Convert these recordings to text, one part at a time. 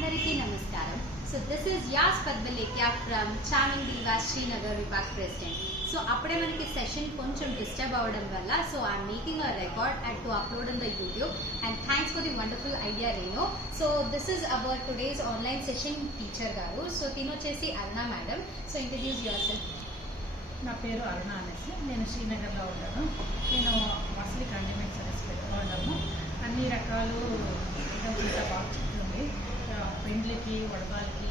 Andariki Namaskaram. So this is Yas Padmalekya from Charming Diva Srinagar Vibhag President. So appude manaki session koncham disturb avadam valla, so I am making a record and to upload on the YouTube, and thanks for the wonderful idea Reno. So this is our today's online session teacher garu. So tino chesi Aruna madam. So introduce yourself. నా పేరు అరుణ అనేసి నేను శ్రీనగర్లో ఉంటాను. నేను మసిలి కండిమెంట్ service పెట్టుకోవడము అన్ని రకాలు ఇంత బాగా చెప్తుంది. పెండ్లికి వడబాలకి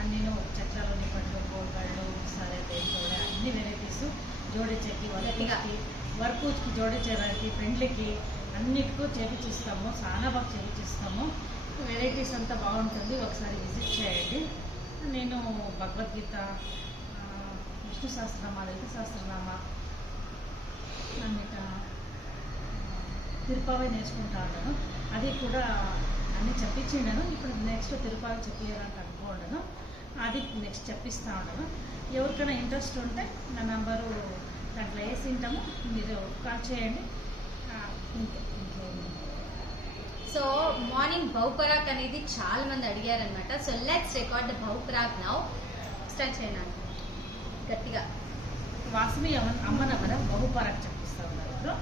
అన్నీ చట్టాలని పళ్ళు గోల్గాళ్ళు సరే తోడే అన్ని వెరైటీస్ జోడించేకి వర్క్కి జోడించేదానికి పెండ్లికి అన్నిటికీ చేపించిస్తాము. చాలా బాగా చేపించిస్తాము. వెరైటీస్ అంతా బాగుంటుంది, ఒకసారి విజిట్ చేయండి. నేను భగవద్గీత, విష్ణు సహస్రనామ, లలిత సహస్రనామ, అన్నిట తిరుపావి నేర్చుకుంటా ఉన్నాను. అది కూడా అన్నీ చెప్పించిండాను. ఇప్పుడు నెక్స్ట్ తిరుపావి చెప్పాలని అనుకోండాను. అది నెక్స్ట్ చెప్పిస్తూ ఉన్నాను. ఎవరికైనా ఇంట్రెస్ట్ ఉంటే నా నెంబరు దాంట్లో వేసి ఉంటాము, మీరు కాల్ చేయండి. సో మార్నింగ్ బహుపరాక్ అనేది చాలా మంది అడిగారు అనమాట. So let's record the Bahuparak now. Start చేయండి గట్టిగా. వాసవి అమ్మనవరం బహుపరాక్ చెప్పిస్తా ఉన్నారు.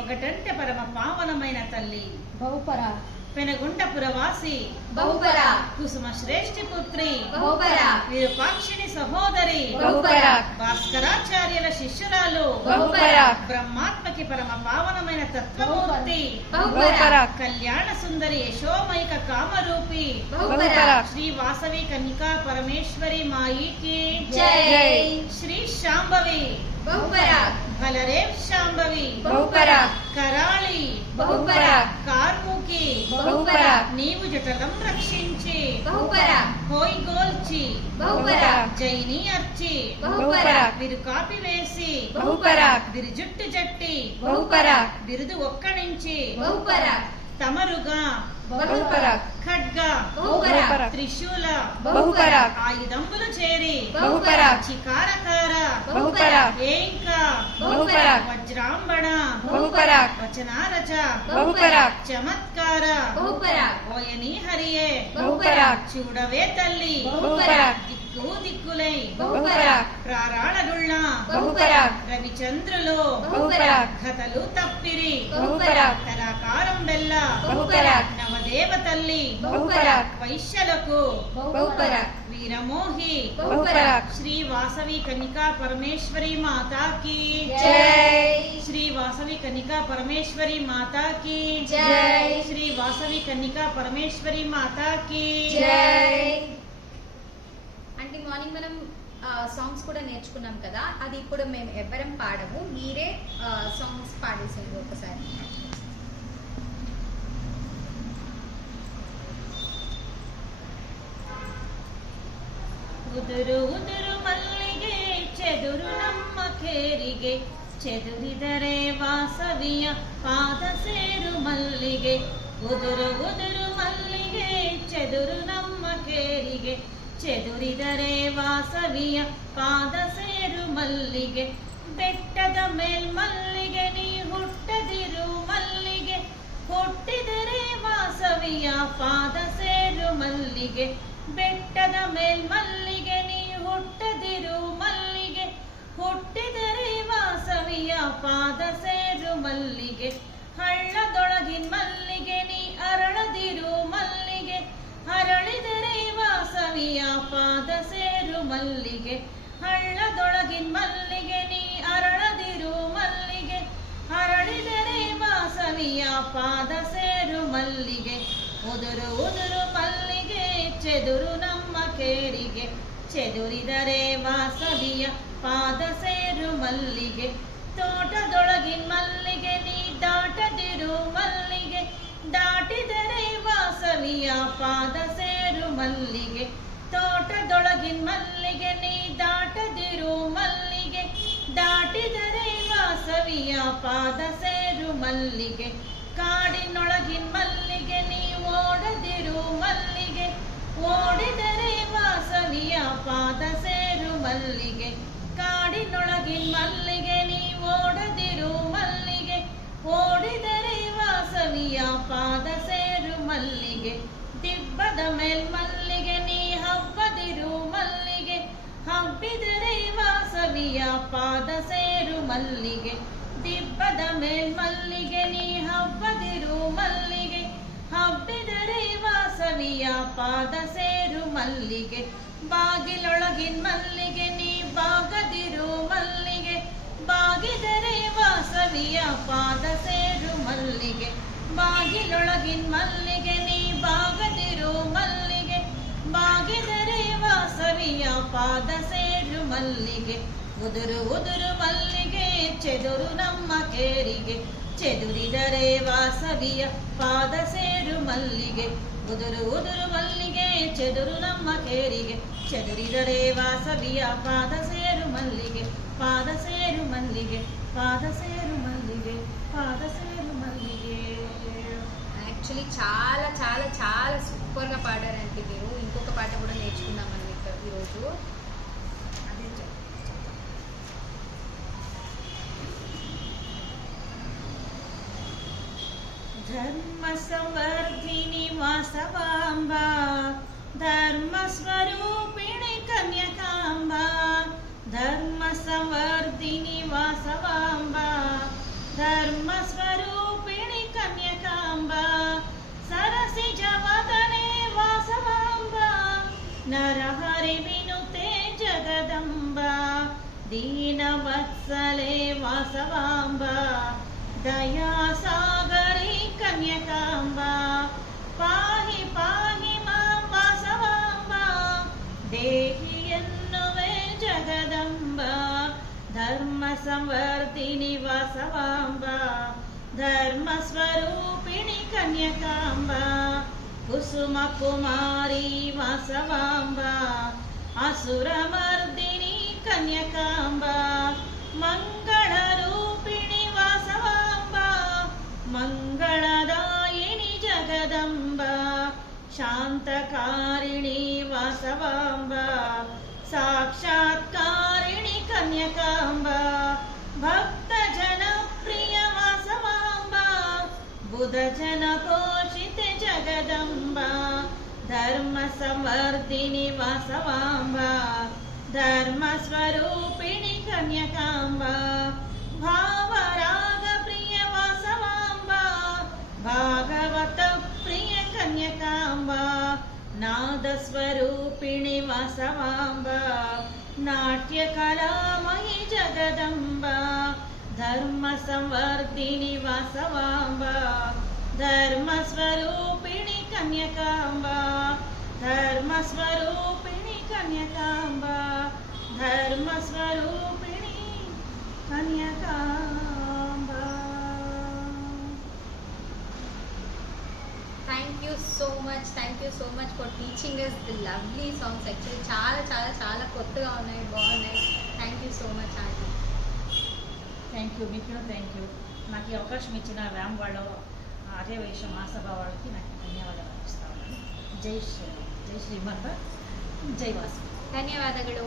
ఒకటంటే పరమ పావనమైన తల్లి బహుపరా, పెనగుండపురవాసి బహుపరా, కుసుమ శ్రేష్ఠి పుత్రి బహుపరా, విరూపాక్షిణి సహోదరి బహుపరా, భాస్కరాచార్యుల శిష్యురాలు బహుపరా, బ్రహ్మాత్మకి పరమ పావనమైన తత్వమూర్తి బహుపరా, కళ్యాణ సుందరి యశోమైక కామరూపి బహుపరా, శ్రీ వాసవి కన్నికా పరమేశ్వరి మాయికి జై. శ్రీ శాంభవి బహుపరా, బలరేవ్ శాంభవి బహుపరా, కరాళి బహుపరా, కార్ముకి బహుపరా, నీవు జటలం రక్షించి బహుపరా, హోయిగోల్చి బహుపరా, జైని అర్చి బహుపరా, విరుకాపి వేసి బహుపరా, విరుజుట్టు జట్టి బహుపరా, బిరుదు ఒక్కడించి బహుపరా, తమరుగా బహుపరా, ఖడ్గ బహుపరా, త్రిశూల బహుపరా, ఆయుధంబులు చేరి బహుపరా, చికారకార బహుపరా, ఏంక బహుపరా, వజ్రాంబణ బహుపరా, వచనారచ బహుపరా, చమత్కార బహుపరా, ఓయని హరియే బహుపరా, చూడవే తల్లి బహుపరా, దిక్కు దిక్కులై బహుపరా, ప్రారాళగుళ్ళ బహుపరా, రవిచంద్రులు బహుపరా, కథలు తప్పిరి బహుపరా, తరాకారం బెల్ల బహుపరా, నవదేవ తల్లి బహుపరా, వైశ్యలకు బహుపరా, వీరమోహి బహుపరా, శ్రీ వాసవి కన్నికా పరమేశ్వరి మాతాకి జై. శ్రీ వాసవి కన్నికా పరమేశ్వరి మాతాకి జై. శ్రీ వాసవి కన్నికా పరమేశ్వరి మాతాకి జై. అంటే మార్నింగ్ మనం సాంగ్స్ కూడా నేర్చుకున్నాం కదా, అది ఇప్పుడు మేము ఎవరం పాడము, మీరే సాంగ్స్ పాడేసేయండి ఒకసారి. ಉದುರು ಉದುರು ಮಲ್ಲಿಗೆ ಚೆದುರು ನಮ್ಮ ಕೇರಿಗೆ ಚೆದುರಿದರೆ ವಾಸವಿಯ ಪಾದ ಸೇರು ಮಲ್ಲಿಗೆ. ಉದುರು ಉದುರು ಮಲ್ಲಿಗೆ ಚೆದುರು ನಮ್ಮ ಕೇರಿಗೆ ಚೆದುರಿದರೆ ವಾಸವಿಯ ಪಾದ ಸೇರು ಮಲ್ಲಿಗೆ. ಬೆಟ್ಟದ ಮೇಲ್ಮಲ್ಲಿಗೆ ನೀ ಹುಟ್ಟದಿರು ಮಲ್ಲಿಗೆ, ಹುಟ್ಟಿದರೆ ವಾಸವಿಯ ಪಾದ ಸೇರು ಮಲ್ಲಿಗೆ. ಬೆಟ್ಟದ ಮೇಲ್ಮಲ್ಲಿಗೆ ನೀ ಹುಟ್ಟದಿರು ಮಲ್ಲಿಗೆ, ಹುಟ್ಟಿದರೆ ವಾಸವಿಯ ಪಾದ ಸೇರು ಮಲ್ಲಿಗೆ. ಹಳ್ಳದೊಳಗಿನ ಮಲ್ಲಿಗೆ ನೀ ಅರಳದಿರು ಮಲ್ಲಿಗೆ, ಅರಳಿದರೆ ವಾಸವಿಯ ಪಾದ ಸೇರು ಮಲ್ಲಿಗೆ. ಹಳ್ಳದೊಳಗಿನ ಮಲ್ಲಿಗೆ ನೀ ಅರಳದಿರು ಮಲ್ಲಿಗೆ, ಅರಳಿದರೆ ವಾಸವಿಯ ಪಾದ ಸೇರು ಮಲ್ಲಿಗೆ. ಉದುರು ಉದುರು ಮಲ್ಲಿಗೆ ಚೆದುರು ನಮ್ಮ ಕೇರಿಗೆ ಚೆದುರಿದರೆ ವಾಸವಿಯ ಪಾದ ಸೇರು ಮಲ್ಲಿಗೆ. ತೋಟದೊಳಗಿನ ಮಲ್ಲಿಗೆ ನೀ ದಾಟದಿರು ಮಲ್ಲಿಗೆ, ದಾಟಿದರೆ ವಾಸವಿಯ ಪಾದ ಸೇರು ಮಲ್ಲಿಗೆ. ತೋಟದೊಳಗಿನ ಮಲ್ಲಿಗೆ ನೀ ದಾಟದಿರು ಮಲ್ಲಿಗೆ, ದಾಟಿದರೆ ವಾಸವಿಯ ಪಾದ ಸೇರು ಮಲ್ಲಿಗೆ. ಕಾಡಿನೊಳಗಿನ ಮಲ್ಲಿಗೆ ನೀ ಓಡದಿರು ಮಲ್ಲಿಗೆ, ಓಡಿದರೆ ವಾಸವಿಯ ಪಾದ ಸೇರು ಮಲ್ಲಿಗೆ. ಕಾಡಿನೊಳಗಿನ ಮಲ್ಲಿಗೆ ನೀ ಓಡದಿರು ಮಲ್ಲಿಗೆ, ಓಡಿದರೆ ವಾಸವಿಯ ಪಾದ ಸೇರು ಮಲ್ಲಿಗೆ. ದಿಬ್ಬದ ಮೇಲೆ ಹಬ್ಬಿದರೆ ವಾಸವಿಯ ಪಾದ ಸೇರು ಮಲ್ಲಿಗೆ, ದಿಬ್ಬದ ಮೇಲ್ಮಲ್ಲಿಗೆ ನೀ ಹಬ್ಬದಿರು ಮಲ್ಲಿಗೆ. ಹಬ್ಬಿದರೆ ವಾಸವಿಯ ಪಾದ ಸೇರು ಮಲ್ಲಿಗೆ, ಬಾಗಿಲೊಳಗಿನ ಮಲ್ಲಿಗೆ ನೀ ಬಾಗದಿರು ಮಲ್ಲಿಗೆ. ಬಾಗಿದರೆ ವಾಸವಿಯ ಪಾದ ಸೇರು ಮಲ್ಲಿಗೆ, ಬಾಗಿಲೊಳಗಿನ ಮಲ್ಲಿಗೆ ನೀ ಬಾಗದಿರು ಮಲ್ಲಿಗೆ. ಬಾಗಿದರೆ ವಾಸವಿಯ ಪಾದ ಸೇರು ಮಲ್ಲಿಗೆ, ಉದುರು ಉದುರು ಮಲ್ಲಿಗೆ ಚೆದುರು ನಮ್ಮ ಕೇರಿಗೆ. ಚೆದುರಿದರೆ ವಾಸವಿಯ ಪಾದ ಸೇರು ಮಲ್ಲಿಗೆ, ಉದುರು ಉದುರು ಮಲ್ಲಿಗೆ ಚೆದುರು ನಮ್ಮ ಕೇರಿಗೆ. ಚೆದುರಿದರೆ ವಾಸವಿಯ ಪಾದ ಸೇರು ಮಲ್ಲಿಗೆ, ಪಾದ ಸೇರು ಮಲ್ಲಿಗೆ, పాద సేరు మల్లిగే, పాద సేరు మల్లిగే. యాక్చువల్లీ చాలా చాలా చాలా సూపర్గా పాడారంటే మీరు. ఇంకొక పాట కూడా నేర్చుకుందాం మనం ఈరోజు. ధర్మ సంవర్ధిని వాసవాంబ, ధర్మ స్వరూపిణి కన్యకాంబ. ధర్మ సంవర్ధిని వాసవాంబ, ధర్మ స్వరూపిణి కన్యకాంబ. సరసిజ వదనే వాసవాంబ, నరహరి వినుతే జగదంబ. దీన వత్సలే వాసవాంబ, దయా సాగరి కన్యకాంబ. పాహి పాహి మాం వాసవాంబ, దేహి ఎన్నువే జగదంబ. ధర్మ సంవర్ధిని వాసవాంబ, ధర్మ స్వరూపిణి కన్యకాంబ. కుసుమ కుమారి వాసవాంబ, అసురమర్దిని కన్యకాంబ. మంగళ రూపిణి వాసవాంబ, మంగళదాయిని జగదంబ. శాంతకారిణి వాసవాంబ, సాక్షాత్కారిణి కన్యకాంబ. భక్త జన ప్రియ వాసవాంబ, బుధ జన పోషిత జగదంబ. ధర్మ సంవర్ధిని వాసవాంబ, ధర్మ స్వరూపిణి కన్యకాంబ. భావరాగ ప్రియ వాసవాంబ, భాగవత ప్రియ కన్యకాంబ. నాద స్వరూపిణి వాసవాంబ, నాట్య కళామయి జగదంబ. ధర్మ సంవర్ధిని వాసవాంబ, ధర్మ స్వరూపిణి కన్యకాంబ. ధర్మ స్వరూపిణి కన్యకాంబ, ధర్మ స్వరూపిణి Kanyakamba. Thank you so much for teaching us the lovely songs. Actually చాలా చాలా చాలా కొత్తగా ఉన్నాయి, బాగున్నాయి. Thank you so much aunty. Thank you, మీకు కూడా థ్యాంక్ యూ. నాకు ఈ అవకాశం ఇచ్చిన వ్యామ్ వాళ్ళు ఆర్యవైశ్య మహాసభ వాళ్ళకి నాకు ధన్యవాదాలు అర్పిస్తా ఉన్నాను. జై శ్రీ, జై శ్రీమంత, జై వాసు. ధన్యవాదಗಳು.